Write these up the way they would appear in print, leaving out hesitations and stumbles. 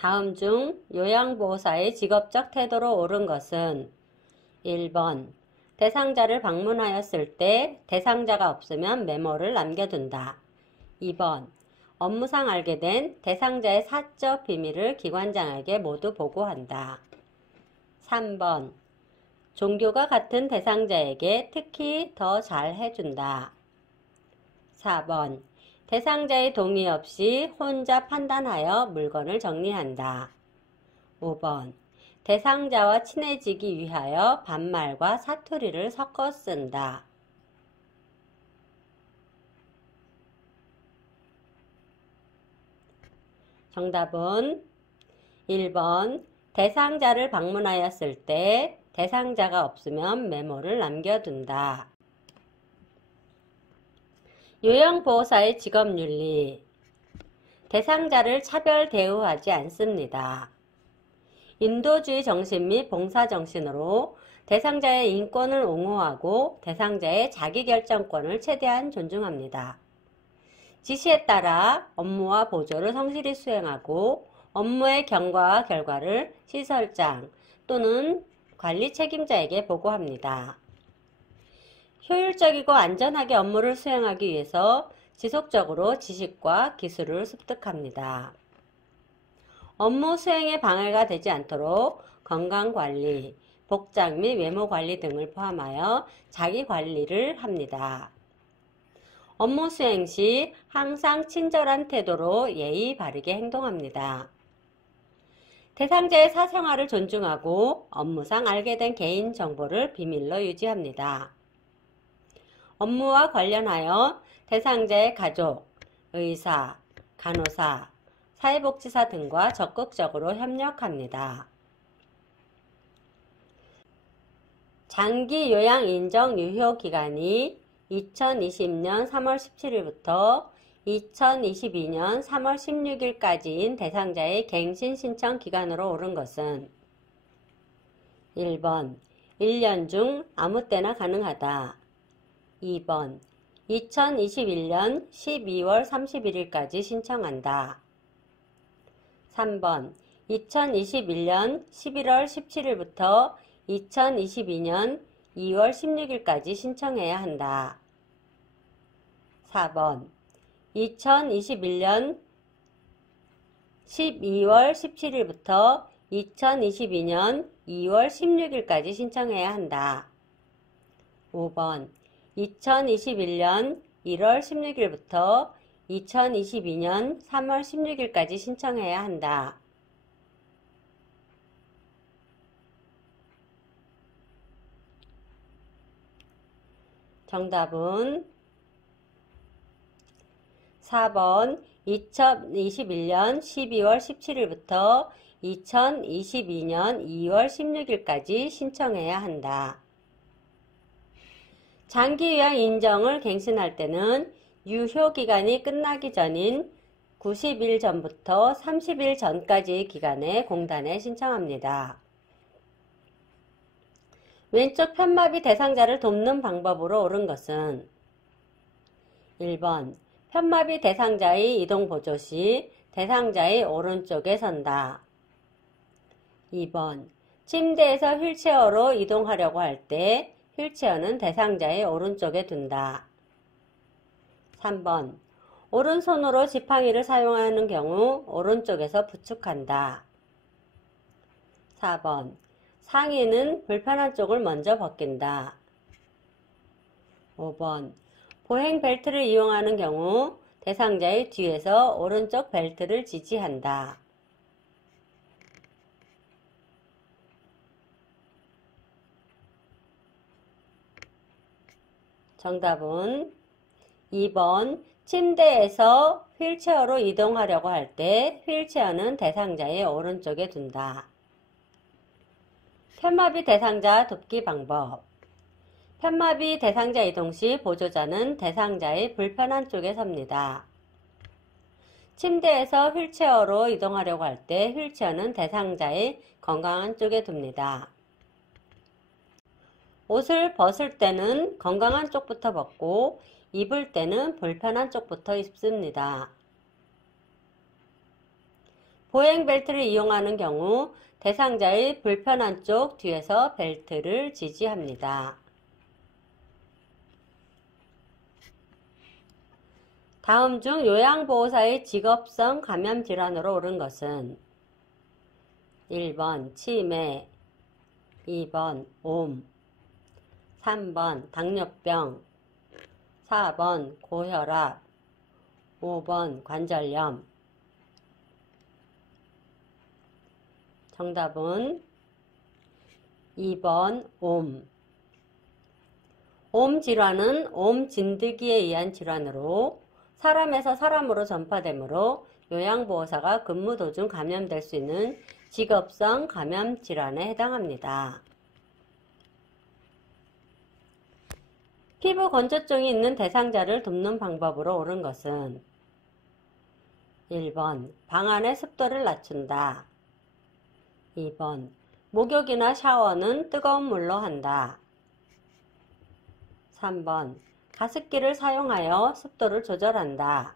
다음 중 요양보호사의 직업적 태도로 옳은 것은 1번 대상자를 방문하였을 때 대상자가 없으면 메모를 남겨둔다. 2번 업무상 알게 된 대상자의 사적 비밀을 기관장에게 모두 보고한다. 3번 종교가 같은 대상자에게 특히 더 잘 해준다. 4번 대상자의 동의 없이 혼자 판단하여 물건을 정리한다. 5번 대상자와 친해지기 위하여 반말과 사투리를 섞어 쓴다. 정답은 1번 대상자를 방문하였을 때 대상자가 없으면 메모를 남겨둔다. 요양보호사의 직업윤리. 대상자를 차별 대우하지 않습니다. 인도주의 정신 및 봉사정신으로 대상자의 인권을 옹호하고 대상자의 자기결정권을 최대한 존중합니다. 지시에 따라 업무와 보조를 성실히 수행하고 업무의 경과와 결과를 시설장 또는 관리 책임자에게 보고합니다. 효율적이고 안전하게 업무를 수행하기 위해서 지속적으로 지식과 기술을 습득합니다. 업무 수행에 방해가 되지 않도록 건강관리, 복장 및 외모관리 등을 포함하여 자기관리를 합니다. 업무 수행 시 항상 친절한 태도로 예의 바르게 행동합니다. 대상자의 사생활을 존중하고 업무상 알게 된 개인정보를 비밀로 유지합니다. 업무와 관련하여 대상자의 가족, 의사, 간호사, 사회복지사 등과 적극적으로 협력합니다. 장기 요양 인정 유효 기간이 2020년 3월 17일부터 2022년 3월 16일까지인 대상자의 갱신 신청 기간으로 옳은 것은 1번 1년 중 아무 때나 가능하다. 2번 2021년 12월 31일까지 신청한다. 3번 2021년 11월 17일부터 2022년 2월 16일까지 신청해야 한다. 4번 2021년 12월 17일부터 2022년 2월 16일까지 신청해야 한다. 5번 2021년 1월 16일부터 2022년 3월 16일까지 신청해야 한다. 정답은 4번 2021년 12월 17일부터 2022년 2월 16일까지 신청해야 한다. 장기요양 인정을 갱신할 때는 유효기간이 끝나기 전인 90일 전부터 30일 전까지의 기간에 공단에 신청합니다. 왼쪽 편마비 대상자를 돕는 방법으로 옳은 것은 1번 편마비 대상자의 이동 보조 시 대상자의 오른쪽에 선다. 2번 침대에서 휠체어로 이동하려고 할 때 휠체어는 대상자의 오른쪽에 둔다. 3번 오른손으로 지팡이를 사용하는 경우 오른쪽에서 부축한다. 4번 상의는 불편한 쪽을 먼저 벗긴다. 5번 보행 벨트를 이용하는 경우 대상자의 뒤에서 오른쪽 벨트를 지지한다. 정답은 2번 침대에서 휠체어로 이동하려고 할 때 휠체어는 대상자의 오른쪽에 둔다. 편마비 대상자 돕기 방법. 편마비 대상자 이동 시 보조자는 대상자의 불편한 쪽에 섭니다. 침대에서 휠체어로 이동하려고 할 때 휠체어는 대상자의 건강한 쪽에 둡니다. 옷을 벗을 때는 건강한 쪽부터 벗고 입을 때는 불편한 쪽부터 입습니다. 보행 벨트를 이용하는 경우 대상자의 불편한 쪽 뒤에서 벨트를 지지합니다. 다음 중 요양보호사의 직업성 감염 질환으로 옳은 것은 1번 치매, 2번 옴, 3번 당뇨병, 4번 고혈압, 5번 관절염. 정답은 2번 옴. 옴 질환은 옴 진드기에 의한 질환으로 사람에서 사람으로 전파되므로 요양보호사가 근무 도중 감염될 수 있는 직업성 감염 질환에 해당합니다. 피부 건조증이 있는 대상자를 돕는 방법으로 옳은 것은 1번 방 안의 습도를 낮춘다. 2번 목욕이나 샤워는 뜨거운 물로 한다. 3번 가습기를 사용하여 습도를 조절한다.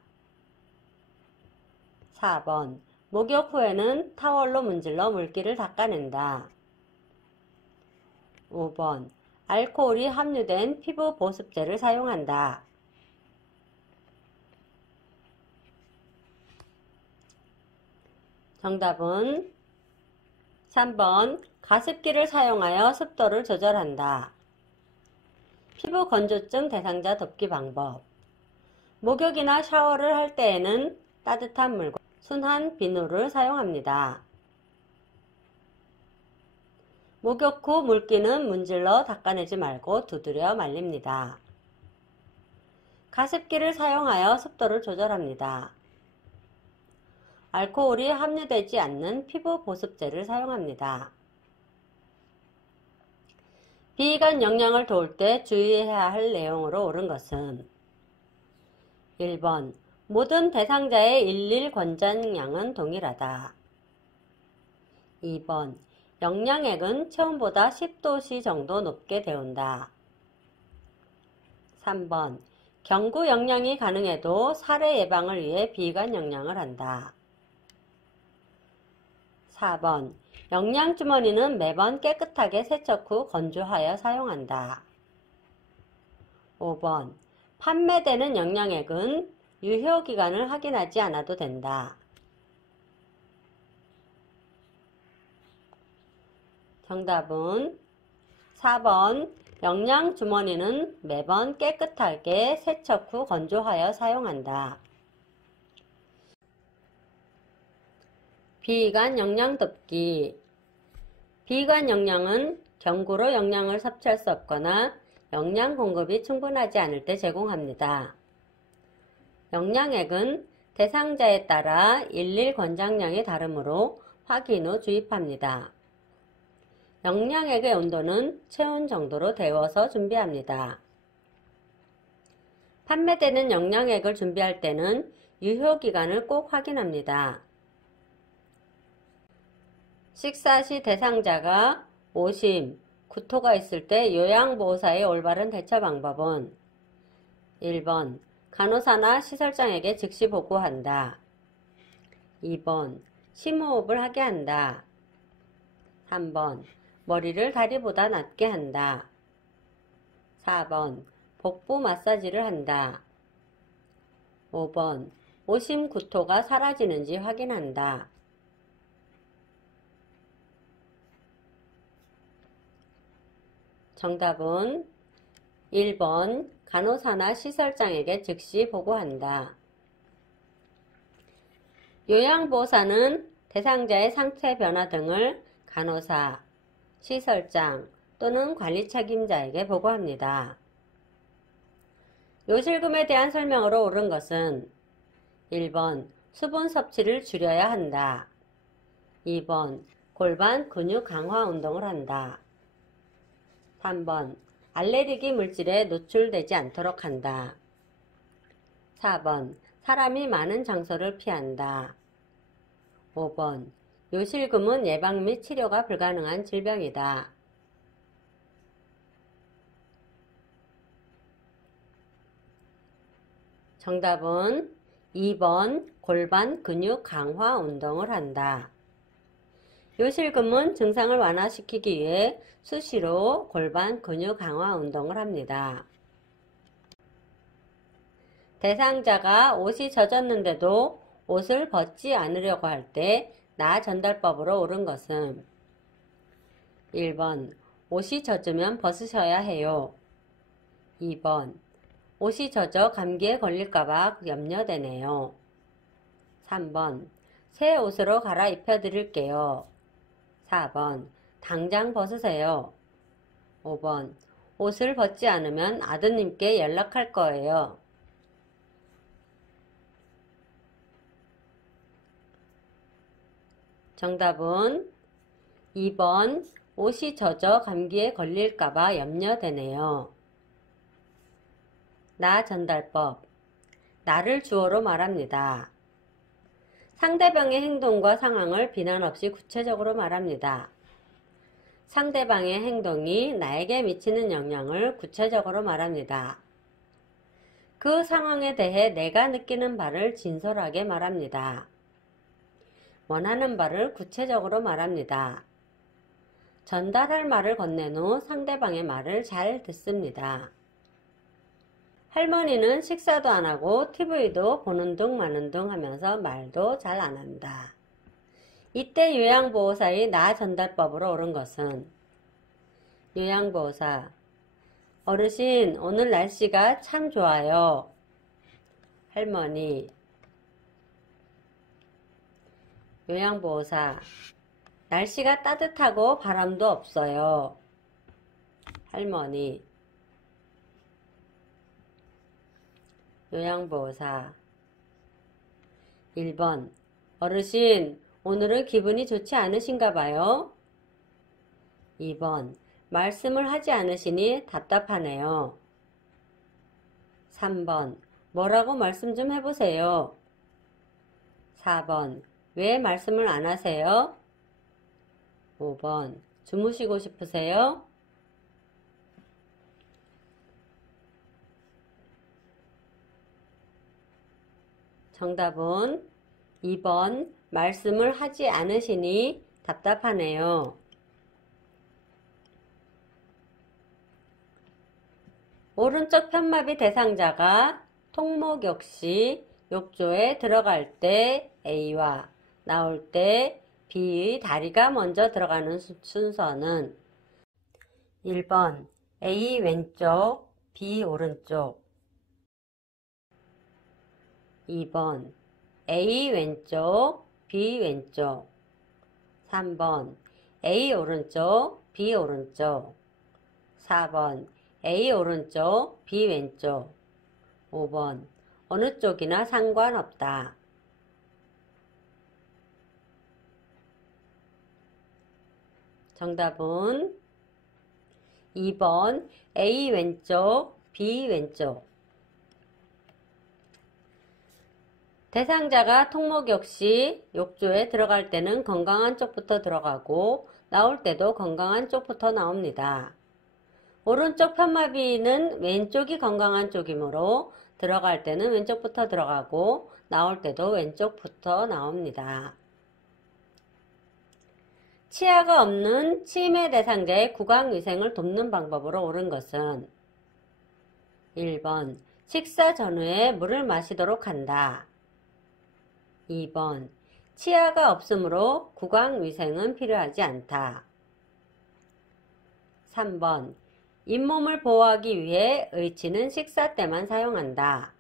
4번 목욕 후에는 타월로 문질러 물기를 닦아낸다. 5번 알코올이 함유된 피부 보습제를 사용한다. 정답은 3번 가습기를 사용하여 습도를 조절한다. 피부 건조증 대상자 돕기 방법. 목욕이나 샤워를 할 때에는 따뜻한 물과 순한 비누를 사용합니다. 목욕 후 물기는 문질러 닦아내지 말고 두드려 말립니다. 가습기를 사용하여 습도를 조절합니다. 알코올이 함유되지 않는 피부 보습제를 사용합니다. 비이관 영양을 도울 때 주의해야 할 내용으로 옳은 것은 1번 모든 대상자의 일일 권장량은 동일하다. 2번 영양액은 체온보다 10도씨 정도 높게 데운다. 3번 경구 영양이 가능해도 살해 예방을 위해 비이관 영양을 한다. 4번 영양주머니는 매번 깨끗하게 세척 후 건조하여 사용한다. 5번 판매되는 영양액은 유효기간을 확인하지 않아도 된다. 정답은 4번 영양주머니는 매번 깨끗하게 세척 후 건조하여 사용한다. 비이관 영양 돕기. 비이관 영양은 경구로 영양을 섭취할 수 없거나 영양 공급이 충분하지 않을 때 제공합니다. 영양액은 대상자에 따라 일일 권장량이 다르므로 확인 후 주입합니다. 영양액의 온도는 체온 정도로 데워서 준비합니다. 판매되는 영양액을 준비할 때는 유효기간을 꼭 확인합니다. 식사 시 대상자가 오심, 구토가 있을 때 요양보호사의 올바른 대처 방법은 1번 간호사나 시설장에게 즉시 보고한다. 2번 심호흡을 하게 한다. 3번 머리를 다리보다 낮게 한다. 4번 복부 마사지를 한다. 5번 오심 구토가 사라지는지 확인한다. 정답은 1번 간호사나 시설장에게 즉시 보고한다. 요양보호사는 대상자의 상태 변화 등을 간호사, 시설장 또는 관리 책임자에게 보고합니다. 요실금에 대한 설명으로 옳은 것은 1번 수분 섭취를 줄여야 한다. 2번 골반 근육 강화 운동을 한다. 3번 알레르기 물질에 노출되지 않도록 한다. 4번 사람이 많은 장소를 피한다. 5번 요실금은 예방 및 치료가 불가능한 질병이다. 정답은 2번 골반 근육 강화 운동을 한다. 요실금은 증상을 완화시키기 위해 수시로 골반 근육 강화 운동을 합니다. 대상자가 옷이 젖었는데도 옷을 벗지 않으려고 할 때 나 전달법으로 옳은 것은 1번 옷이 젖으면 벗으셔야 해요. 2번 옷이 젖어 감기에 걸릴까봐 염려되네요. 3번 새 옷으로 갈아입혀 드릴게요. 4번 당장 벗으세요. 5번 옷을 벗지 않으면 아드님께 연락할 거예요. 정답은 2번 옷이 젖어 감기에 걸릴까봐 염려되네요. 나 전달법. 나를 주어로 말합니다. 상대방의 행동과 상황을 비난 없이 구체적으로 말합니다. 상대방의 행동이 나에게 미치는 영향을 구체적으로 말합니다. 그 상황에 대해 내가 느끼는 바를 진솔하게 말합니다. 원하는 바를 구체적으로 말합니다. 전달할 말을 건넨 후 상대방의 말을 잘 듣습니다. 할머니는 식사도 안 하고 TV도 보는 둥 마는 둥 하면서 말도 잘 안 한다. 이때 요양보호사의 나 전달법으로 옳은 것은 요양보호사. 어르신, 오늘 날씨가 참 좋아요. 할머니. 요양보호사. 날씨가 따뜻하고 바람도 없어요. 할머니. 요양보호사. 1번. 어르신, 오늘은 기분이 좋지 않으신가 봐요. 2번. 말씀을 하지 않으시니 답답하네요. 3번. 뭐라고 말씀 좀 해보세요. 4번. 왜 말씀을 안 하세요? 5번. 주무시고 싶으세요? 정답은 2번. 말씀을 하지 않으시니 답답하네요. 오른쪽 편마비 대상자가 통목역시 욕조에 들어갈 때 A와 나올 때 B의 다리가 먼저 들어가는 순서는 1번 A 왼쪽, B 오른쪽. 2번 A 왼쪽, B 왼쪽. 3번 A 오른쪽, B 오른쪽. 4번 A 오른쪽, B 왼쪽. 5번 어느 쪽이나 상관없다. 정답은 2번 A 왼쪽, B 왼쪽. 대상자가 통목 역시 욕조에 들어갈 때는 건강한 쪽부터 들어가고 나올 때도 건강한 쪽부터 나옵니다. 오른쪽 편마비는 왼쪽이 건강한 쪽이므로 들어갈 때는 왼쪽부터 들어가고 나올 때도 왼쪽부터 나옵니다. 치아가 없는 치매 대상자의 구강위생을 돕는 방법으로 옳은 것은 1번 식사 전후에 물을 마시도록 한다. 2번 치아가 없으므로 구강위생은 필요하지 않다. 3번 잇몸을 보호하기 위해 의치는 식사 때만 사용한다.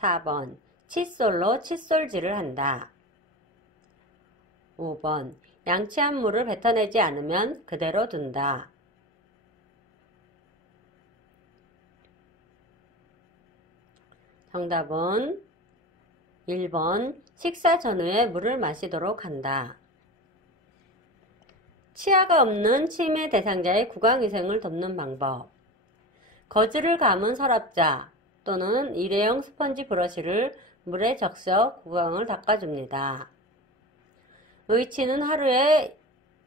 4번 칫솔로 칫솔질을 한다. 5번 양치한 물을 뱉어내지 않으면 그대로 둔다. 정답은 1번 식사 전후에 물을 마시도록 한다. 치아가 없는 치매 대상자의 구강위생을 돕는 방법. 거즈를 감은 서랍자 또는 일회용 스펀지 브러쉬를 물에 적셔 구강을 닦아줍니다. 의치는 하루에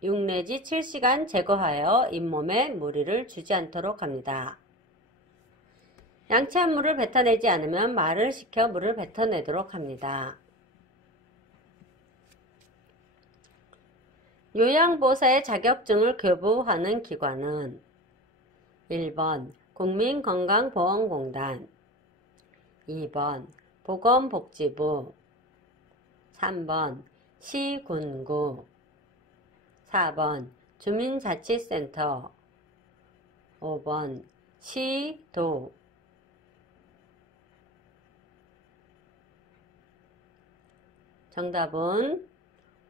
6 내지 7시간 제거하여 잇몸에 무리를 주지 않도록 합니다. 양치한 물을 뱉어내지 않으면 말을 시켜 물을 뱉어내도록 합니다. 요양보호사의 자격증을 교부하는 기관은 1번 국민건강보험공단, 2번 보건복지부, 3번 시군구, 4번 주민자치센터, 5번 시도. 정답은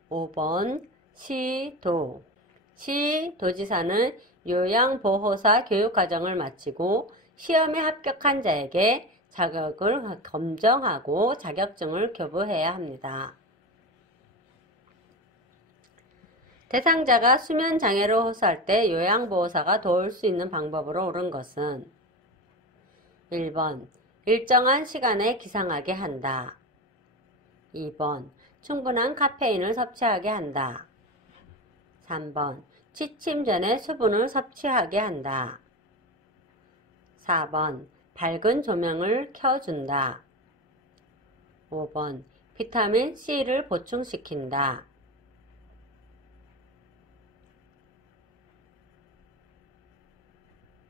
5번 시도. 시도지사는 요양보호사 교육과정을 마치고 시험에 합격한 자에게 자격을 검정하고 자격증을 교부해야 합니다. 대상자가 수면장애로 호소할 때 요양보호사가 도울 수 있는 방법으로 옳은 것은 1번 일정한 시간에 기상하게 한다. 2번 충분한 카페인을 섭취하게 한다. 3번 취침 전에 수분을 섭취하게 한다. 4번 밝은 조명을 켜준다. 5번 비타민 C를 보충시킨다.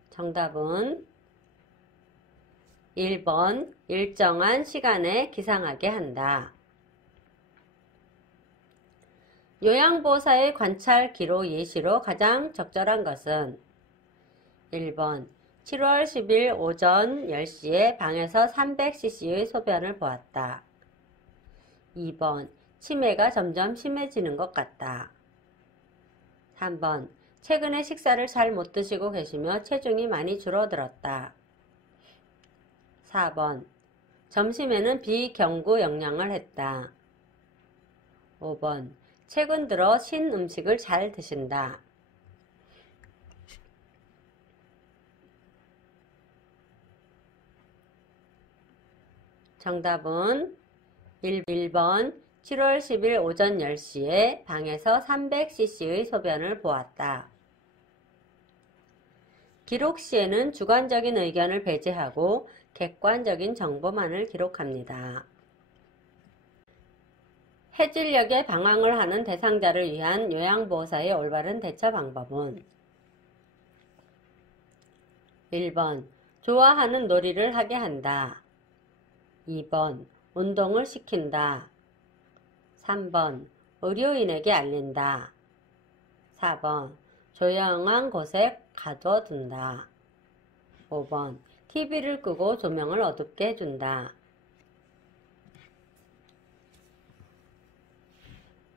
정답은 1번 일정한 시간에 기상하게 한다. 요양보호사의 관찰 기록 예시로 가장 적절한 것은 1번 7월 10일 오전 10시에 방에서 300cc의 소변을 보았다. 2번 치매가 점점 심해지는 것 같다. 3번 최근에 식사를 잘 못 드시고 계시며 체중이 많이 줄어들었다. 4번 점심에는 비경구 영양을 했다. 5번 최근 들어 신 음식을 잘 드신다. 정답은 1번 7월 10일 오전 10시에 방에서 300cc의 소변을 보았다. 기록 시에는 주관적인 의견을 배제하고 객관적인 정보만을 기록합니다. 해질녘에 방황을 하는 대상자를 위한 요양보호사의 올바른 대처 방법은 1번 좋아하는 놀이를 하게 한다. 2번 운동을 시킨다. 3번 의료인에게 알린다. 4번 조용한 곳에 가둬둔다. 5번 TV를 끄고 조명을 어둡게 해준다.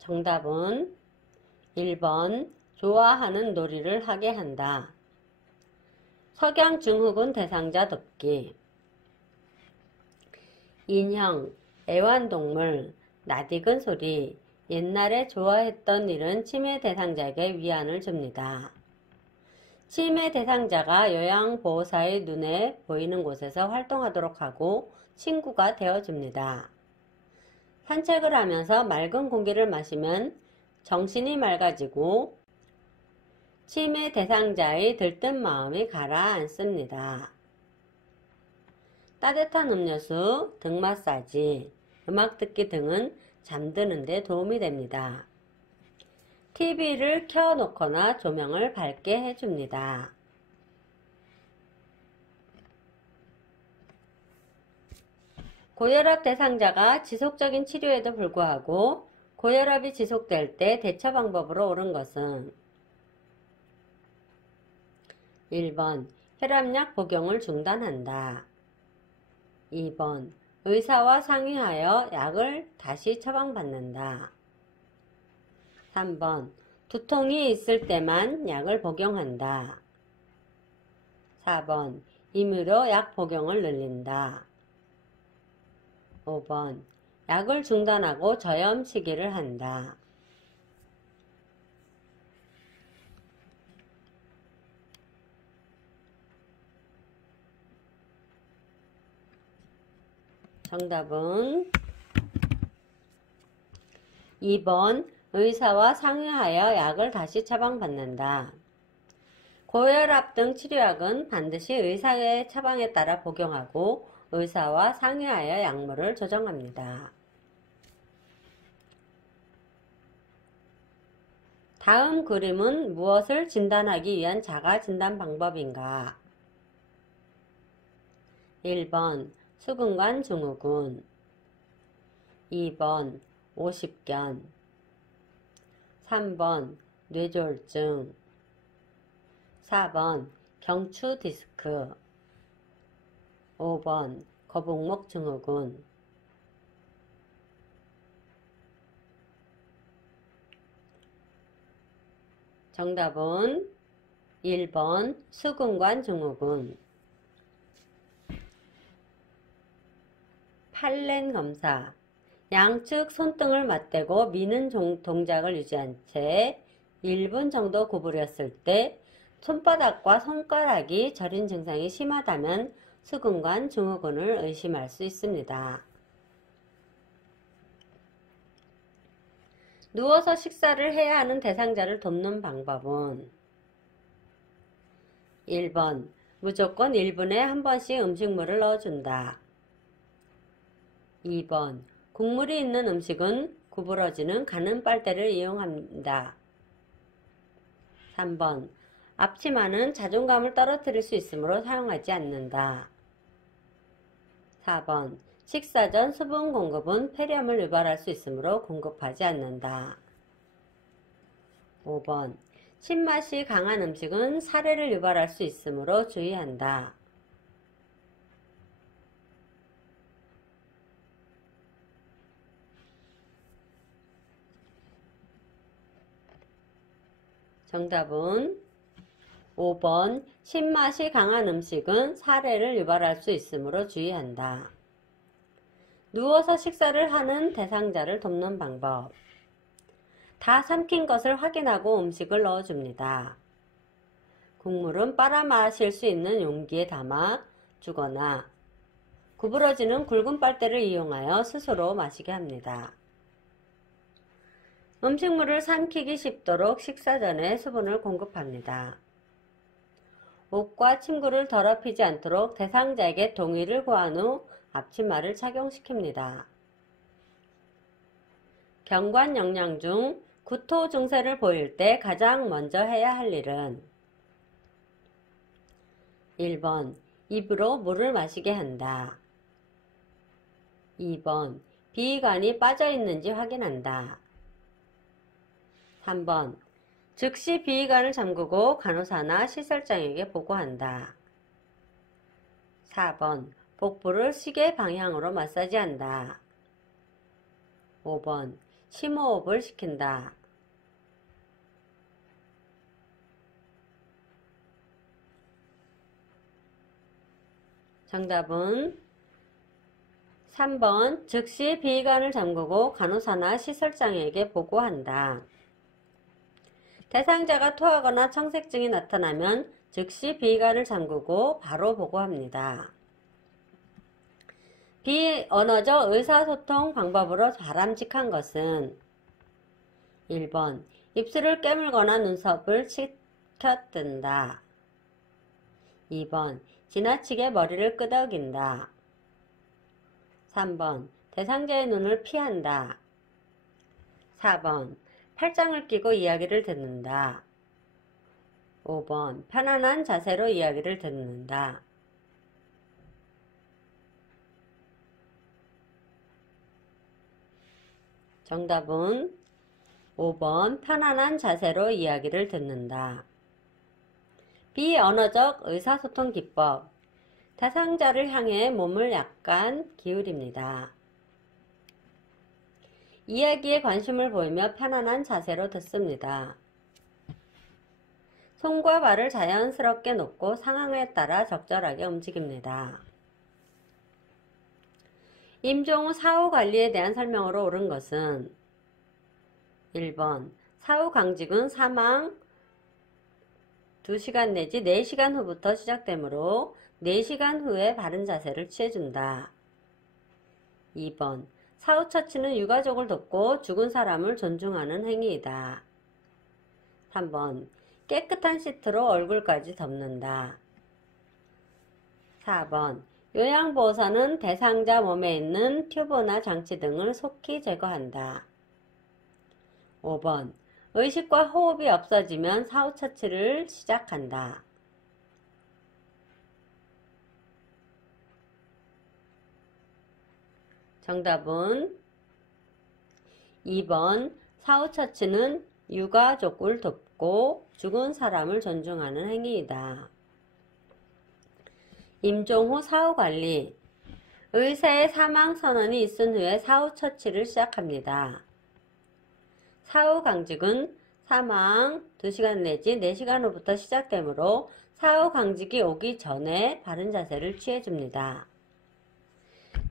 정답은 1번 좋아하는 놀이를 하게 한다. 석양증후군 대상자 돕기. 인형, 애완동물, 낯익은 소리, 옛날에 좋아했던 일은 치매 대상자에게 위안을 줍니다. 치매 대상자가 요양보호사의 눈에 보이는 곳에서 활동하도록 하고 친구가 되어줍니다. 산책을 하면서 맑은 공기를 마시면 정신이 맑아지고 치매 대상자의 들뜬 마음이 가라앉습니다. 따뜻한 음료수, 등 마사지, 음악 듣기 등은 잠드는 데 도움이 됩니다. TV를 켜놓거나 조명을 밝게 해줍니다. 고혈압 대상자가 지속적인 치료에도 불구하고 고혈압이 지속될 때 대처 방법으로 옳은 것은 1번 혈압약 복용을 중단한다. 2번 의사와 상의하여 약을 다시 처방받는다. 3번 두통이 있을 때만 약을 복용한다. 4번 임의로 약 복용을 늘린다. 5번 약을 중단하고 저염 시기를 한다. 정답은 2번 의사와 상의하여 약을 다시 처방받는다. 고혈압 등 치료약은 반드시 의사의 처방에 따라 복용하고 의사와 상의하여 약물을 조정합니다. 다음 그림은 무엇을 진단하기 위한 자가진단 방법인가? 1번 수근관 증후군, 2번 오십견, 3번 뇌졸중, 4번 경추 디스크, 5번 거북목 증후군. 정답은 1번 수근관 증후군. 팔렌 검사. 양측 손등을 맞대고 미는 동작을 유지한 채 1분 정도 구부렸을 때 손바닥과 손가락이 저린 증상이 심하다면 수근관 증후군을 의심할 수 있습니다. 누워서 식사를 해야 하는 대상자를 돕는 방법은 1번 무조건 1분에 한 번씩 음식물을 넣어준다. 2번 국물이 있는 음식은 구부러지는 가는 빨대를 이용한다. 3번 앞치마는 자존감을 떨어뜨릴 수 있으므로 사용하지 않는다. 4번 식사 전 수분 공급은 폐렴을 유발할 수 있으므로 공급하지 않는다. 5번 신맛이 강한 음식은 사례를 유발할 수 있으므로 주의한다. 정답은 5번 신맛이 강한 음식은 사례를 유발할 수 있으므로 주의한다. 누워서 식사를 하는 대상자를 돕는 방법. 다 삼킨 것을 확인하고 음식을 넣어줍니다. 국물은 빨아 마실 수 있는 용기에 담아 주거나 구부러지는 굵은 빨대를 이용하여 스스로 마시게 합니다. 음식물을 삼키기 쉽도록 식사 전에 수분을 공급합니다. 옷과 침구를 더럽히지 않도록 대상자에게 동의를 구한 후 앞치마를 착용시킵니다. 경관 영양 중 구토 증세를 보일 때 가장 먼저 해야 할 일은 1번 입으로 물을 마시게 한다. 2번 비위관이 빠져 있는지 확인한다. 3번 즉시 비위관을 잠그고 간호사나 시설장에게 보고한다. 4번 복부를 시계 방향으로 마사지한다. 5번 심호흡을 시킨다. 정답은 3번 즉시 비위관을 잠그고 간호사나 시설장에게 보고한다. 대상자가 토하거나 청색증이 나타나면 즉시 비위관을 잠그고 바로 보고합니다. 비언어적 의사소통 방법으로 바람직한 것은 1번 입술을 깨물거나 눈썹을 치켜뜬다. 2번 지나치게 머리를 끄덕인다. 3번 대상자의 눈을 피한다. 4번 팔짱을 끼고 이야기를 듣는다. 5번 편안한 자세로 이야기를 듣는다. 정답은 5번 편안한 자세로 이야기를 듣는다. 비언어적 의사소통 기법. 대상자를 향해 몸을 약간 기울입니다. 이야기에 관심을 보이며 편안한 자세로 듣습니다. 손과 발을 자연스럽게 놓고 상황에 따라 적절하게 움직입니다. 임종 후 사후 관리에 대한 설명으로 옳은 것은 1번 사후 강직은 사망 2시간 내지 4시간 후부터 시작되므로 4시간 후에 바른 자세를 취해준다. 2번 사후 처치는 유가족을 돕고 죽은 사람을 존중하는 행위이다. 3번 깨끗한 시트로 얼굴까지 덮는다. 4번. 요양보호사는 대상자 몸에 있는 튜브나 장치 등을 속히 제거한다. 5번. 의식과 호흡이 없어지면 사후 처치를 시작한다. 정답은 2번. 사후 처치는 유가족을 돕고 죽은 사람을 존중하는 행위이다. 임종 후 사후관리. 의사의 사망선언이 있은 후에 사후처치를 시작합니다. 사후강직은 사망 2시간 내지 4시간 후부터 시작되므로 사후강직이 오기 전에 바른 자세를 취해줍니다.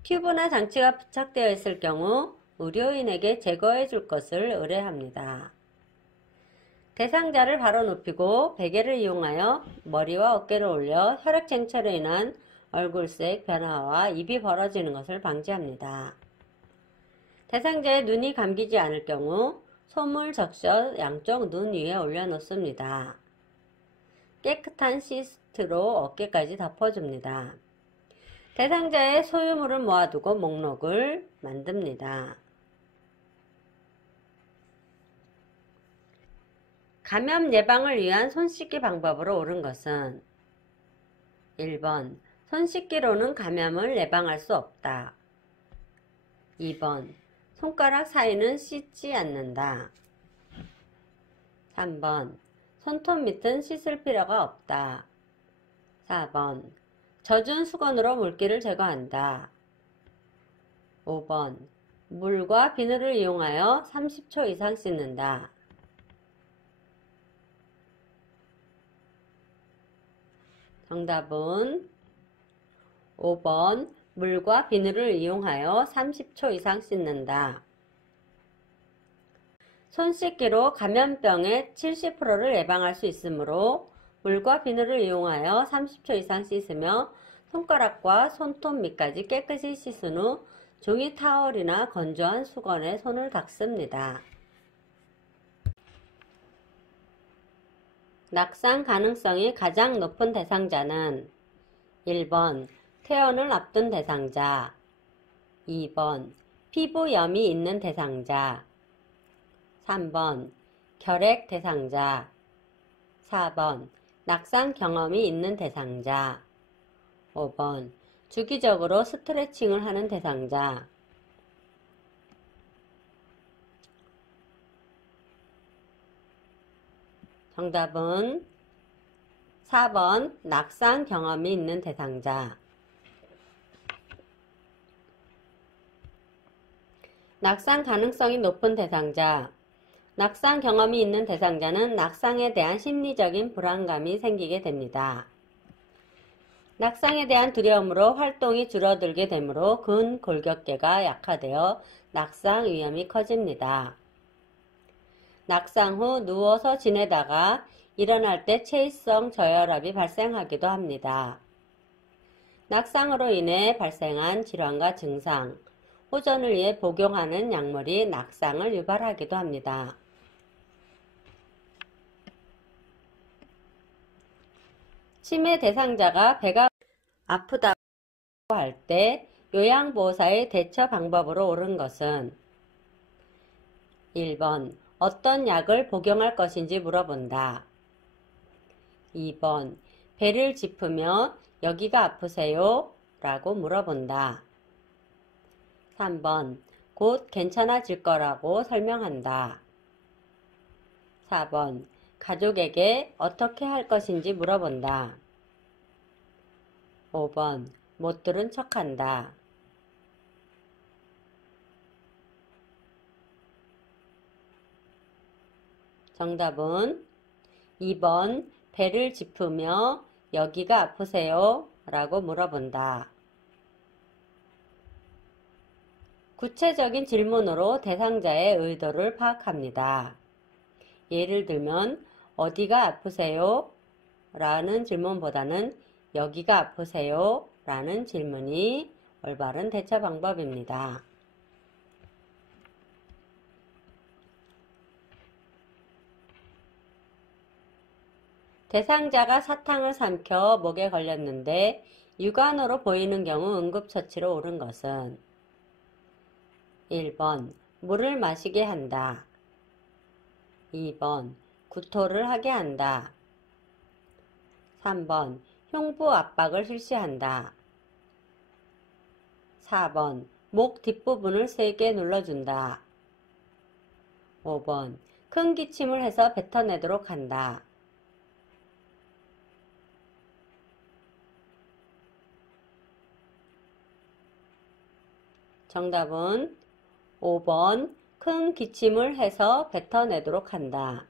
튜브나 장치가 부착되어 있을 경우 의료인에게 제거해 줄 것을 의뢰합니다. 대상자를 바로 눕히고 베개를 이용하여 머리와 어깨를 올려 혈액쟁취로 인한 얼굴색 변화와 입이 벌어지는 것을 방지합니다. 대상자의 눈이 감기지 않을 경우 솜을 적셔 양쪽 눈 위에 올려놓습니다. 깨끗한 시트로 어깨까지 덮어줍니다. 대상자의 소유물을 모아두고 목록을 만듭니다. 감염 예방을 위한 손 씻기 방법으로 옳은 것은 1번. 손 씻기로는 감염을 예방할 수 없다. 2번. 손가락 사이는 씻지 않는다. 3번. 손톱 밑은 씻을 필요가 없다. 4번. 젖은 수건으로 물기를 제거한다. 5번. 물과 비누를 이용하여 30초 이상 씻는다. 정답은 5번. 물과 비누를 이용하여 30초 이상 씻는다. 손 씻기로 감염병의 70%를 예방할 수 있으므로 물과 비누를 이용하여 30초 이상 씻으며 손가락과 손톱 밑까지 깨끗이 씻은 후 종이 타월이나 건조한 수건에 손을 닦습니다. 낙상 가능성이 가장 높은 대상자는 1번. 퇴원을 앞둔 대상자. 2번. 피부염이 있는 대상자. 3번. 결핵 대상자. 4번. 낙상 경험이 있는 대상자. 5번. 주기적으로 스트레칭을 하는 대상자. 정답은 4번. 낙상 경험이 있는 대상자. 낙상 가능성이 높은 대상자. 낙상 경험이 있는 대상자는 낙상에 대한 심리적인 불안감이 생기게 됩니다. 낙상에 대한 두려움으로 활동이 줄어들게 되므로 근골격계가 약화되어 낙상 위험이 커집니다. 낙상 후 누워서 지내다가 일어날 때 체위성 저혈압이 발생하기도 합니다. 낙상으로 인해 발생한 질환과 증상, 호전을 위해 복용하는 약물이 낙상을 유발하기도 합니다. 치매 대상자가 배가 아프다고 할 때 요양보호사의 대처 방법으로 옳은 것은 1번. 어떤 약을 복용할 것인지 물어본다. 2번. 배를 짚으며 여기가 아프세요? 라고 물어본다. 3번. 곧 괜찮아질 거라고 설명한다. 4번. 가족에게 어떻게 할 것인지 물어본다. 5번. 못 들은 척한다. 정답은 2번. 배를 짚으며 여기가 아프세요? 라고 물어본다. 구체적인 질문으로 대상자의 의도를 파악합니다. 예를 들면 어디가 아프세요? 라는 질문보다는 여기가 아프세요? 라는 질문이 올바른 대처 방법입니다. 대상자가 사탕을 삼켜 목에 걸렸는데 유관으로 보이는 경우 응급처치로 옳은 것은 1번 물을 마시게 한다. 2번 구토를 하게 한다. 3번 흉부 압박을 실시한다. 4번 목 뒷부분을 세게 눌러준다. 5번 큰 기침을 해서 뱉어내도록 한다. 정답은 5번 큰 기침을 해서 뱉어내도록 한다.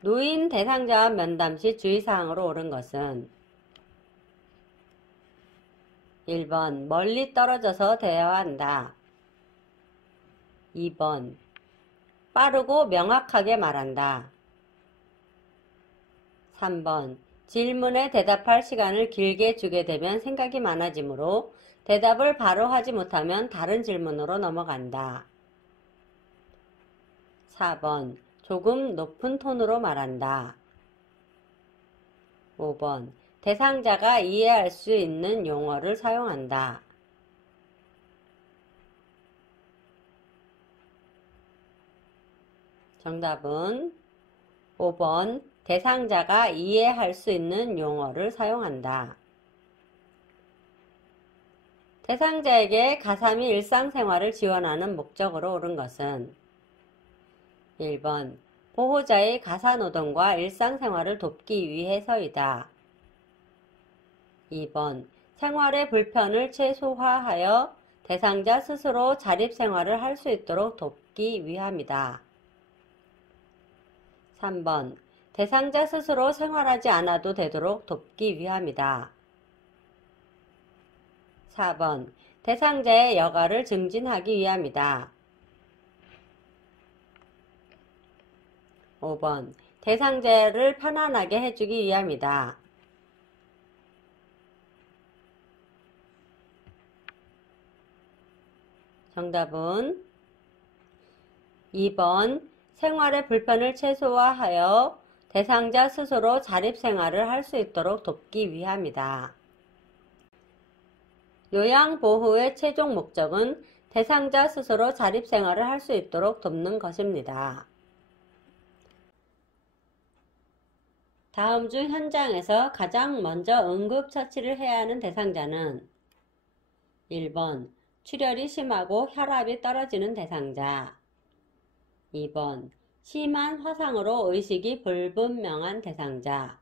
노인 대상자와 면담 시 주의사항으로 옳은 것은 1번 멀리 떨어져서 대화한다. 2번 빠르고 명확하게 말한다. 3번 질문에 대답할 시간을 길게 주게 되면 생각이 많아지므로 대답을 바로 하지 못하면 다른 질문으로 넘어간다. 4번 조금 높은 톤으로 말한다. 5번 대상자가 이해할 수 있는 용어를 사용한다. 정답은 5번 대상자가 이해할 수 있는 용어를 사용한다. 대상자에게 가삼이 일상생활을 지원하는 목적으로 옳은 것은 1번 보호자의 가사노동과 일상생활을 돕기 위해서이다. 2번 생활의 불편을 최소화하여 대상자 스스로 자립생활을 할 수 있도록 돕기 위함이다. 3번 대상자 스스로 생활하지 않아도 되도록 돕기 위함이다. 4번 대상자의 여가를 증진하기 위함이다. 5번 대상자를 편안하게 해주기 위함이다. 정답은 2번 생활의 불편을 최소화하여 대상자 스스로 자립생활을 할 수 있도록 돕기 위함이다. 요양보호의 최종 목적은 대상자 스스로 자립생활을 할 수 있도록 돕는 것입니다. 다음 중 현장에서 가장 먼저 응급처치를 해야 하는 대상자는 1번 출혈이 심하고 혈압이 떨어지는 대상자. 2번 심한 화상으로 의식이 불분명한 대상자.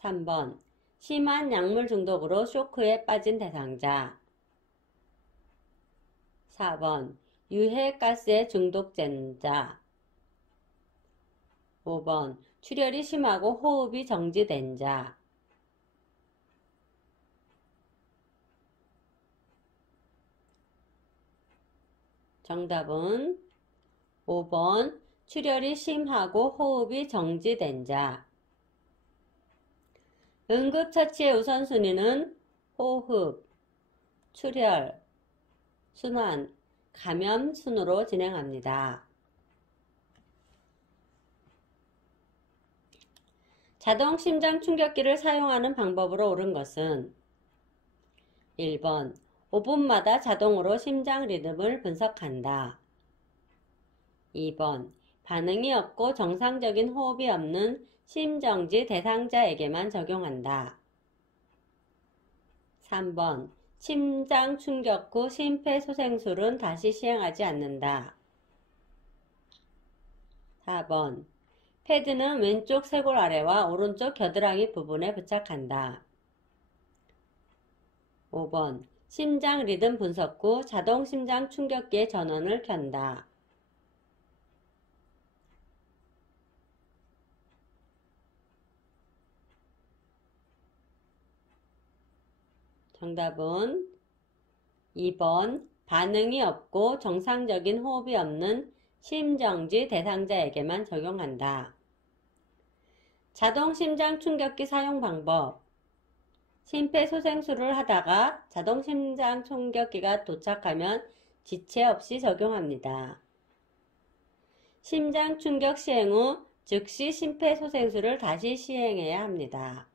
3번 심한 약물 중독으로 쇼크에 빠진 대상자. 4번 유해가스에 중독된 자. 5번 출혈이 심하고 호흡이 정지된 자. 정답은 5번 출혈이 심하고 호흡이 정지된 자. 응급처치의 우선순위는 호흡, 출혈, 순환, 감염 순으로 진행합니다. 자동 심장 충격기를 사용하는 방법으로 옳은 것은 1번 5분마다 자동으로 심장 리듬을 분석한다. 2번 반응이 없고 정상적인 호흡이 없는 심정지 대상자에게만 적용한다. 3번 심장 충격 후 심폐소생술은 다시 시행하지 않는다. 4번 패드는 왼쪽 쇄골 아래와 오른쪽 겨드랑이 부분에 부착한다. 5번 심장 리듬 분석 후 자동 심장 충격기의 전원을 켠다. 정답은 2번 반응이 없고 정상적인 호흡이 없는 심정지 대상자에게만 적용한다. 자동 심장 충격기 사용 방법. 심폐소생술을 하다가 자동 심장 충격기가 도착하면 지체 없이 적용합니다. 심장 충격 시행 후 즉시 심폐소생술을 다시 시행해야 합니다.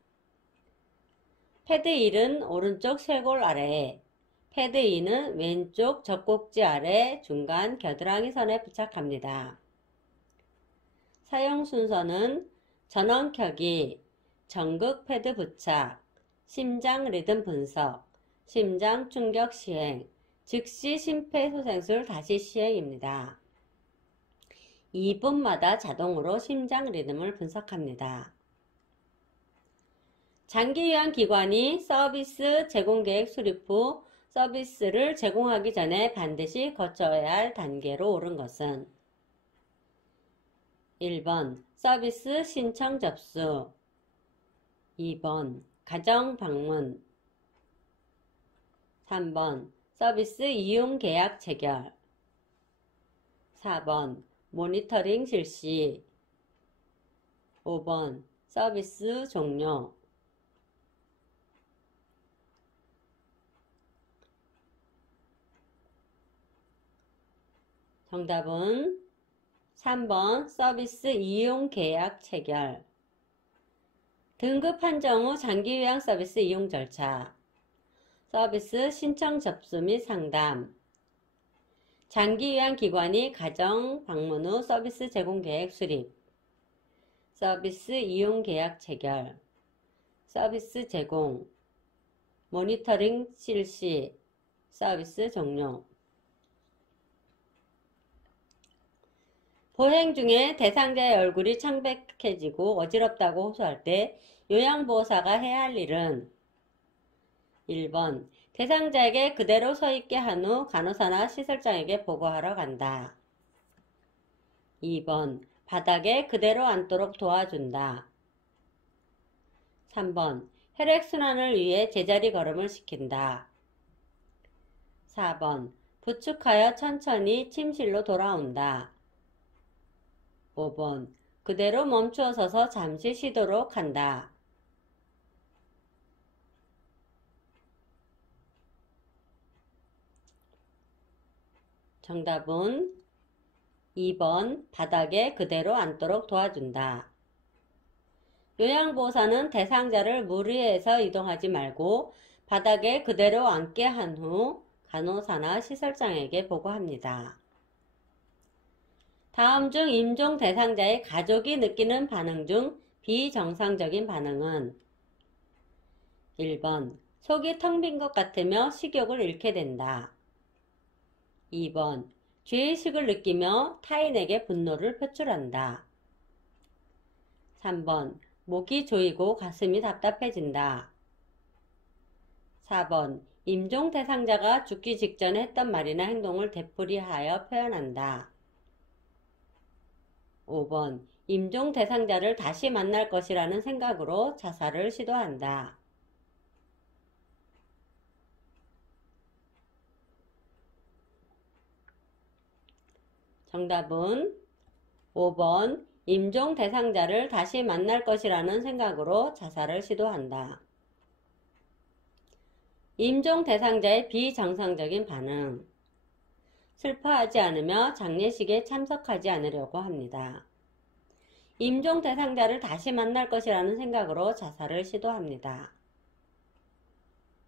패드 1은 오른쪽 쇄골 아래에, 패드 2는 왼쪽 젖꼭지 아래 중간 겨드랑이 선에 부착합니다. 사용 순서는 전원 켜기, 전극 패드 부착, 심장 리듬 분석, 심장 충격 시행, 즉시 심폐소생술 다시 시행입니다. 2분마다 자동으로 심장 리듬을 분석합니다. 장기요양 기관이 서비스 제공계획 수립 후 서비스를 제공하기 전에 반드시 거쳐야 할 단계로 오른 것은 1번 서비스 신청 접수, 2번 가정 방문, 3번 서비스 이용 계약 체결, 4번 모니터링 실시, 5번 서비스 종료. 정답은 3번 서비스 이용 계약 체결. 등급 판정 후 장기요양 서비스 이용 절차, 서비스 신청 접수 및 상담, 장기요양 기관이 가정 방문 후 서비스 제공 계획 수립, 서비스 이용 계약 체결, 서비스 제공, 모니터링 실시, 서비스 종료. 보행 중에 대상자의 얼굴이 창백해지고 어지럽다고 호소할 때 요양보호사가 해야 할 일은 1번 대상자에게 그대로 서 있게 한 후 간호사나 시설장에게 보고하러 간다. 2번 바닥에 그대로 앉도록 도와준다. 3번 혈액순환을 위해 제자리 걸음을 시킨다. 4번 부축하여 천천히 침실로 돌아온다. 5번 그대로 멈추어 서서 잠시 쉬도록 한다. 정답은 2번 바닥에 그대로 앉도록 도와준다. 요양보호사는 대상자를 무리해서 이동하지 말고 바닥에 그대로 앉게 한 후 간호사나 시설장에게 보고합니다. 다음 중 임종 대상자의 가족이 느끼는 반응 중 비정상적인 반응은 1번 속이 텅 빈 것 같으며 식욕을 잃게 된다. 2번 죄의식을 느끼며 타인에게 분노를 표출한다. 3번 목이 조이고 가슴이 답답해진다. 4번 임종 대상자가 죽기 직전에 했던 말이나 행동을 되풀이하여 표현한다. 5번 임종 대상자를 다시 만날 것이라는 생각으로 자살을 시도한다. 정답은 5번 임종 대상자를 다시 만날 것이라는 생각으로 자살을 시도한다. 임종 대상자의 비정상적인 반응. 슬퍼하지 않으며 장례식에 참석하지 않으려고 합니다. 임종 대상자를 다시 만날 것이라는 생각으로 자살을 시도합니다.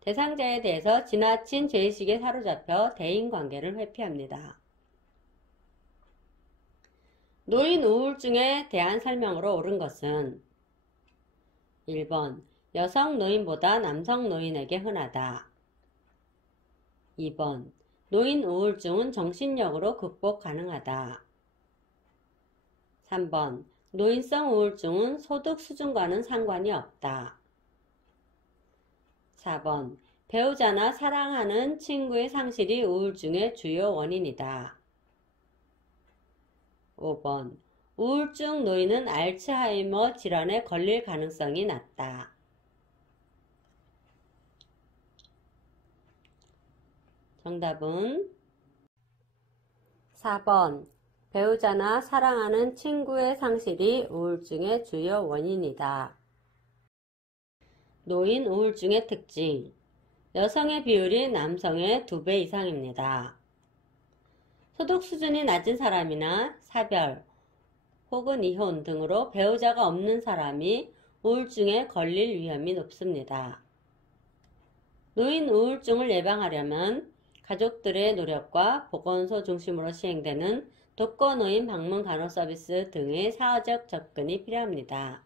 대상자에 대해서 지나친 죄의식에 사로잡혀 대인관계를 회피합니다. 노인 우울증에 대한 설명으로 옳은 것은 1번 여성 노인보다 남성 노인에게 흔하다. 2번 노인 우울증은 정신력으로 극복 가능하다. 3번 노인성 우울증은 소득 수준과는 상관이 없다. 4번 배우자나 사랑하는 친구의 상실이 우울증의 주요 원인이다. 5번 우울증 노인은 알츠하이머 질환에 걸릴 가능성이 낮다. 정답은 4번 배우자나 사랑하는 친구의 상실이 우울증의 주요 원인이다. 노인 우울증의 특징. 여성의 비율이 남성의 2배 이상입니다. 소득 수준이 낮은 사람이나 사별 혹은 이혼 등으로 배우자가 없는 사람이 우울증에 걸릴 위험이 높습니다. 노인 우울증을 예방하려면 가족들의 노력과 보건소 중심으로 시행되는 독거노인 방문 간호 서비스 등의 사회적 접근이 필요합니다.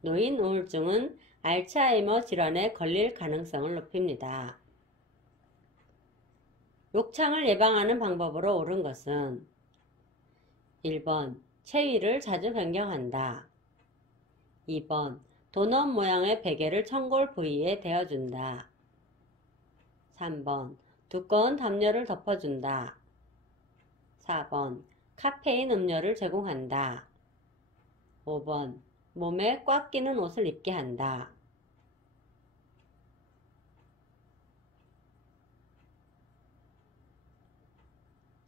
노인 우울증은 알츠하이머 질환에 걸릴 가능성을 높입니다. 욕창을 예방하는 방법으로 옳은 것은 1번 체위를 자주 변경한다. 2번 도넛 모양의 베개를 천골 부위에 대어준다. 3번 두꺼운 담요를 덮어준다. 4번 카페인 음료를 제공한다. 5번 몸에 꽉 끼는 옷을 입게 한다.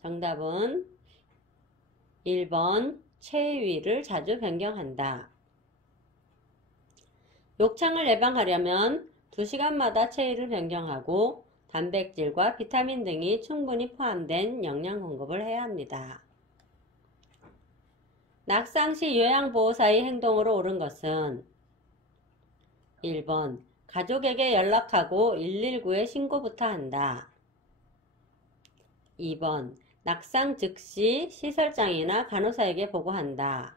정답은 1번 체위를 자주 변경한다. 욕창을 예방하려면 2시간마다 체위를 변경하고 단백질과 비타민 등이 충분히 포함된 영양 공급을 해야 합니다. 낙상 시 요양보호사의 행동으로 옳은 것은 1번 가족에게 연락하고 119에 신고부터 한다. 2번 낙상 즉시 시설장이나 간호사에게 보고한다.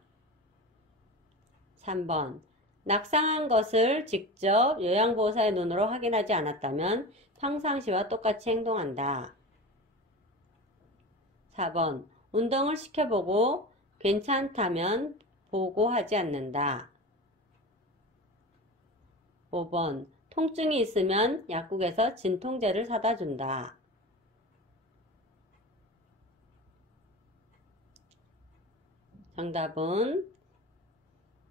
3번 낙상한 것을 직접 요양보호사의 눈으로 확인하지 않았다면 평상시와 똑같이 행동한다. 4번 운동을 시켜보고 괜찮다면 보고하지 않는다. 5번 통증이 있으면 약국에서 진통제를 사다 준다. 정답은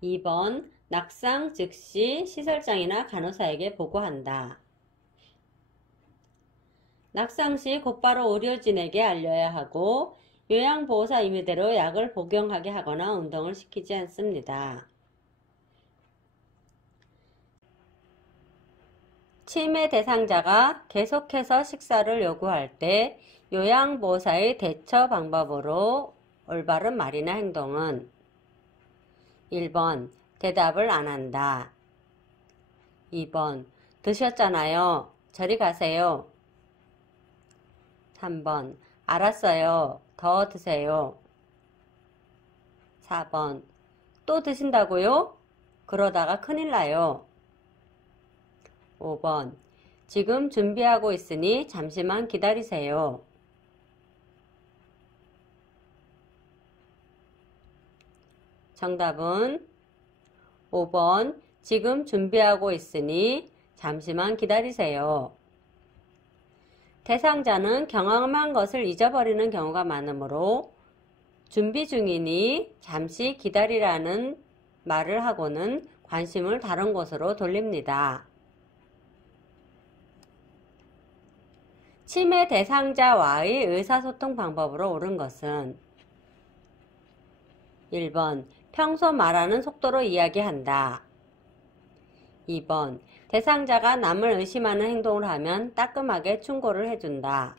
2번 낙상 즉시 시설장이나 간호사에게 보고한다. 낙상 시 곧바로 의료진에게 알려야 하고 요양보호사 임의대로 약을 복용하게 하거나 운동을 시키지 않습니다. 치매 대상자가 계속해서 식사를 요구할 때 요양보호사의 대처 방법으로 올바른 말이나 행동은 1번 대답을 안 한다. 2번 드셨잖아요. 저리 가세요. 3번 알았어요. 더 드세요. 4번 또 드신다고요? 그러다가 큰일 나요. 5번 지금 준비하고 있으니 잠시만 기다리세요. 정답은 5번 지금 준비하고 있으니 잠시만 기다리세요. 대상자는 경험한 것을 잊어버리는 경우가 많으므로 준비 중이니 잠시 기다리라는 말을 하고는 관심을 다른 곳으로 돌립니다. 치매 대상자와의 의사소통 방법으로 옳은 것은 1번 평소 말하는 속도로 이야기한다. 2번 대상자가 남을 의심하는 행동을 하면 따끔하게 충고를 해준다.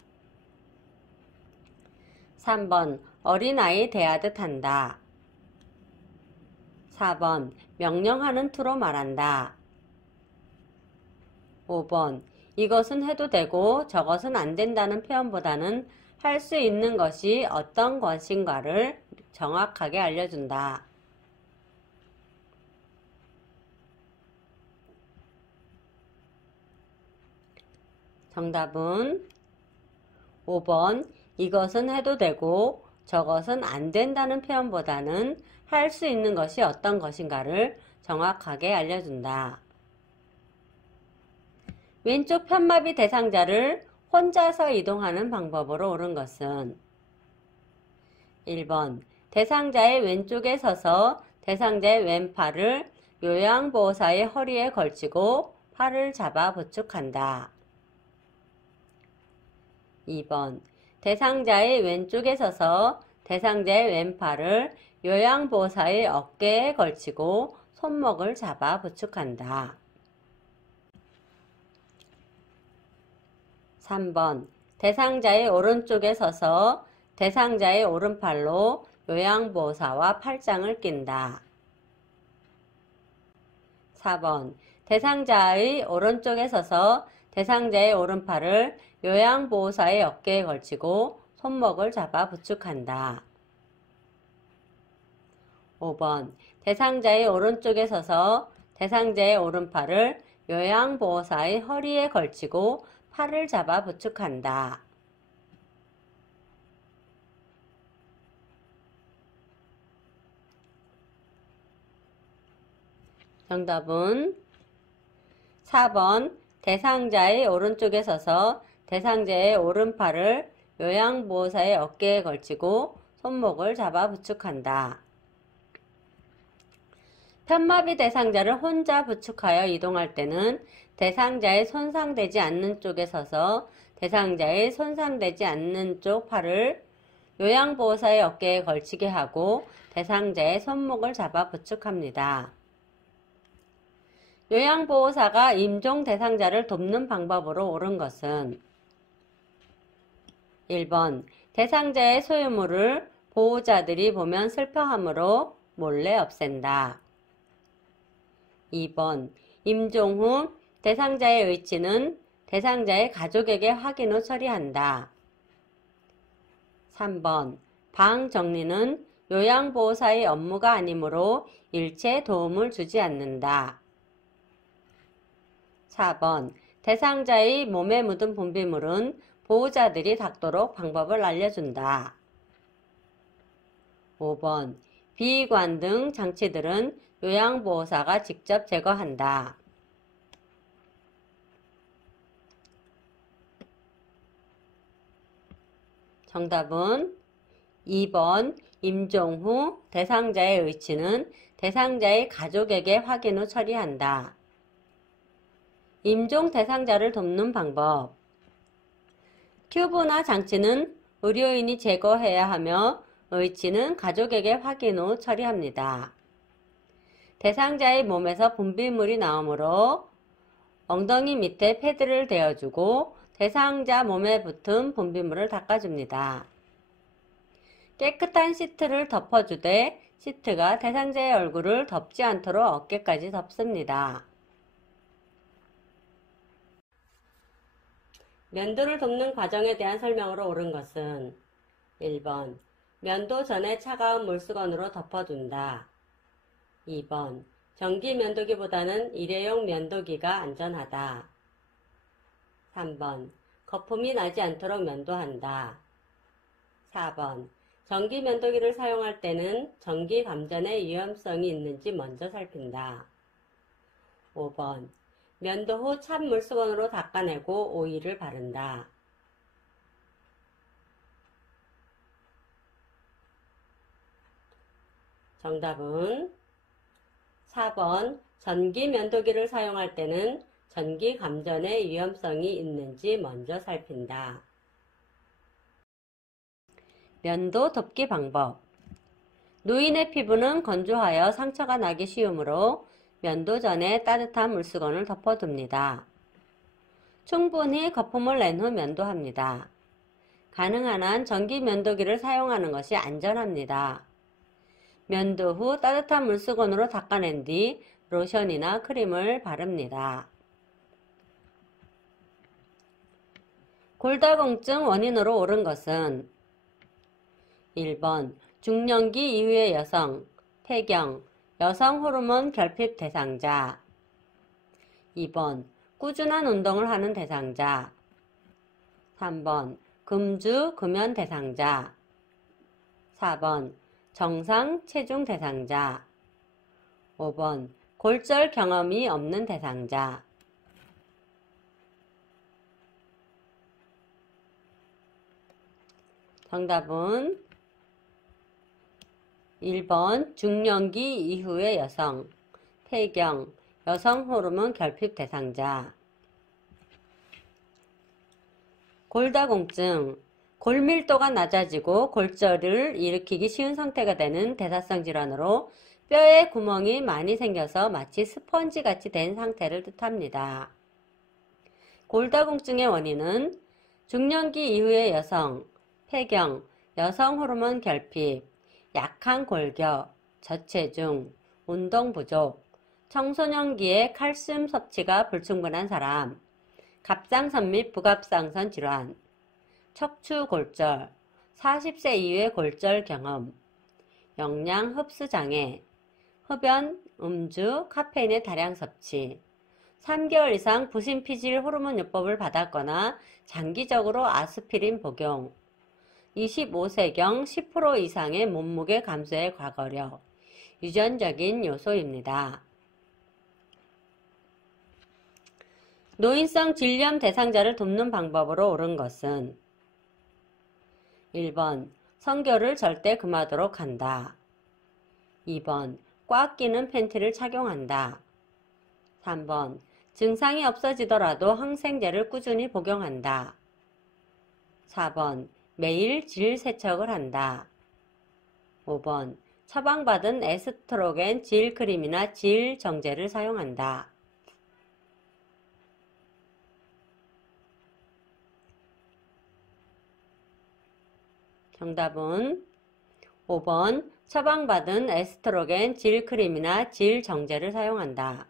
3번 어린아이 대하듯 한다. 4번 명령하는 투로 말한다. 5번 이것은 해도 되고 저것은 안 된다는 표현보다는 할 수 있는 것이 어떤 것인가를 정확하게 알려준다. 정답은 5번 이것은 해도 되고 저것은 안 된다는 표현보다는 할 수 있는 것이 어떤 것인가를 정확하게 알려준다. 왼쪽 편마비 대상자를 혼자서 이동하는 방법으로 옳은 것은 1번 대상자의 왼쪽에 서서 대상자의 왼팔을 요양보호사의 허리에 걸치고 팔을 잡아 부축한다. 2번 대상자의 왼쪽에 서서 대상자의 왼팔을 요양보호사의 어깨에 걸치고 손목을 잡아 부축한다. 3번 대상자의 오른쪽에 서서 대상자의 오른팔로 요양보호사와 팔짱을 낀다. 4번 대상자의 오른쪽에 서서 대상자의 오른팔을 요양보호사의 어깨에 걸치고 손목을 잡아 부축한다. 5번 대상자의 오른쪽에 서서 대상자의 오른팔을 요양보호사의 허리에 걸치고 팔을 잡아 부축한다. 정답은 4번 대상자의 오른쪽에 서서 대상자의 오른팔을 요양보호사의 어깨에 걸치고 손목을 잡아 부축한다. 편마비 대상자를 혼자 부축하여 이동할 때는 대상자의 손상되지 않는 쪽에 서서 대상자의 손상되지 않는 쪽 팔을 요양보호사의 어깨에 걸치게 하고 대상자의 손목을 잡아 부축합니다. 요양보호사가 임종 대상자를 돕는 방법으로 옳은 것은 1번 대상자의 소유물을 보호자들이 보면 슬퍼하므로 몰래 없앤다. 2번 임종 후 대상자의 의치는 대상자의 가족에게 확인 후 처리한다. 3번 방 정리는 요양보호사의 업무가 아니므로 일체 도움을 주지 않는다. 4번 대상자의 몸에 묻은 분비물은 보호자들이 닦도록 방법을 알려준다. 5번 비관 등 장치들은 요양보호사가 직접 제거한다. 정답은 2번 임종 후 대상자의 의치는 대상자의 가족에게 확인 후 처리한다. 임종 대상자를 돕는 방법. 튜브나 장치는 의료인이 제거해야 하며 의치는 가족에게 확인 후 처리합니다. 대상자의 몸에서 분비물이 나오므로 엉덩이 밑에 패드를 대어주고 대상자 몸에 붙은 분비물을 닦아줍니다. 깨끗한 시트를 덮어주되 시트가 대상자의 얼굴을 덮지 않도록 어깨까지 덮습니다. 면도를 돕는 과정에 대한 설명으로 옳은 것은 1번 면도 전에 차가운 물수건으로 덮어둔다. 2번 전기 면도기보다는 일회용 면도기가 안전하다. 3번 거품이 나지 않도록 면도한다. 4번 전기 면도기를 사용할 때는 전기 감전의 위험성이 있는지 먼저 살핀다. 5번 면도 후 찬 물수건으로 닦아내고 오일을 바른다. 정답은 4번 전기 면도기를 사용할 때는 전기 감전의 위험성이 있는지 먼저 살핀다. 면도 덮기 방법. 노인의 피부는 건조하여 상처가 나기 쉬우므로 면도 전에 따뜻한 물수건을 덮어둡니다. 충분히 거품을 낸 후 면도합니다. 가능한 한 전기 면도기를 사용하는 것이 안전합니다. 면도 후 따뜻한 물수건으로 닦아낸 뒤 로션이나 크림을 바릅니다. 골다공증 원인으로 옳은 것은 1번 중년기 이후의 여성, 폐경, 여성 호르몬 결핍 대상자. 2번 꾸준한 운동을 하는 대상자. 3번 금주 금연 대상자. 4번 정상 체중 대상자. 5번 골절 경험이 없는 대상자. 정답은 1번 중년기 이후의 여성, 폐경, 여성 호르몬 결핍 대상자. 골다공증, 골밀도가 낮아지고 골절을 일으키기 쉬운 상태가 되는 대사성 질환으로 뼈에 구멍이 많이 생겨서 마치 스펀지같이 된 상태를 뜻합니다. 골다공증의 원인은 중년기 이후의 여성, 폐경, 여성 호르몬 결핍, 약한 골격, 저체중, 운동 부족, 청소년기에 칼슘 섭취가 불충분한 사람, 갑상선 및 부갑상선 질환, 척추골절, 40세 이후의 골절 경험, 영양 흡수 장애, 흡연, 음주, 카페인의 다량 섭취, 3개월 이상 부신피질 호르몬 요법을 받았거나 장기적으로 아스피린 복용, 25세경 10% 이상의 몸무게 감소의 과거력, 유전적인 요소입니다. 노인성 질염 대상자를 돕는 방법으로 옳은 것은 1번 성교를 절대 금하도록 한다. 2번 꽉 끼는 팬티를 착용한다. 3번 증상이 없어지더라도 항생제를 꾸준히 복용한다. 4번 매일 질 세척을 한다. 5번 처방받은 에스트로겐 질 크림이나 질 정제를 사용한다. 정답은 5번 처방받은 에스트로겐 질 크림이나 질 정제를 사용한다.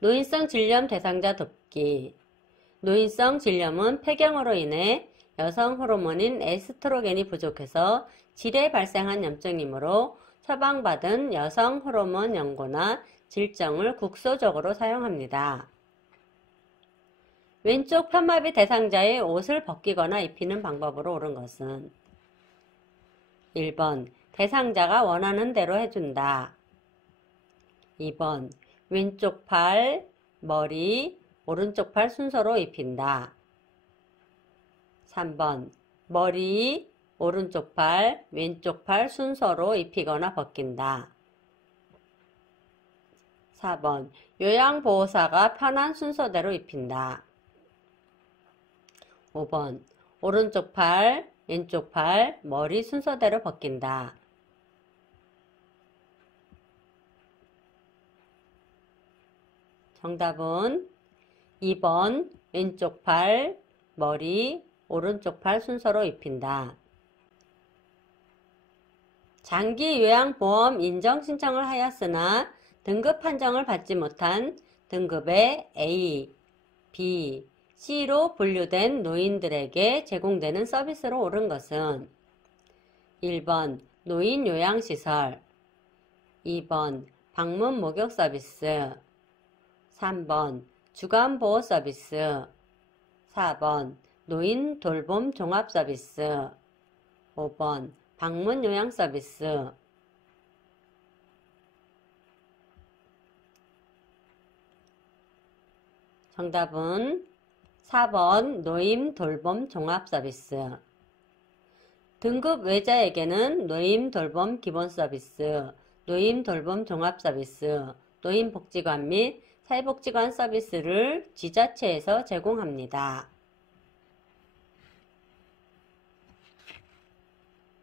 노인성 질염 대상자 돕기. 노인성 질염은 폐경으로 인해 여성 호르몬인 에스트로겐이 부족해서 질에 발생한 염증이므로 처방받은 여성 호르몬 연고나 질정을 국소적으로 사용합니다. 왼쪽 편마비 대상자의 옷을 벗기거나 입히는 방법으로 옳은 것은 1번 대상자가 원하는 대로 해준다. 2번 왼쪽 팔, 머리, 오른쪽 팔 순서로 입힌다. 3번 머리, 오른쪽 팔, 왼쪽 팔 순서로 입히거나 벗긴다. 4번 요양보호사가 편한 순서대로 입힌다. 5번 오른쪽 팔, 왼쪽 팔, 머리 순서대로 벗긴다. 정답은 2번 왼쪽 팔, 머리, 오른쪽 팔 순서로 입힌다. 장기 요양보험 인정 신청을 하였으나 등급 판정을 받지 못한 등급의 A, B, C로 분류된 노인들에게 제공되는 서비스로 옳은 것은 1번 노인 요양시설, 2번 방문 목욕 서비스, 3번 주간보호 서비스, 4번 노인 돌봄 종합 서비스, 5번 방문 요양 서비스. 정답은 4번 노인 돌봄 종합 서비스. 등급 외자에게는 노인 돌봄 기본 서비스, 노인 돌봄 종합 서비스, 노인복지관 및 사회복지관 서비스를 지자체에서 제공합니다.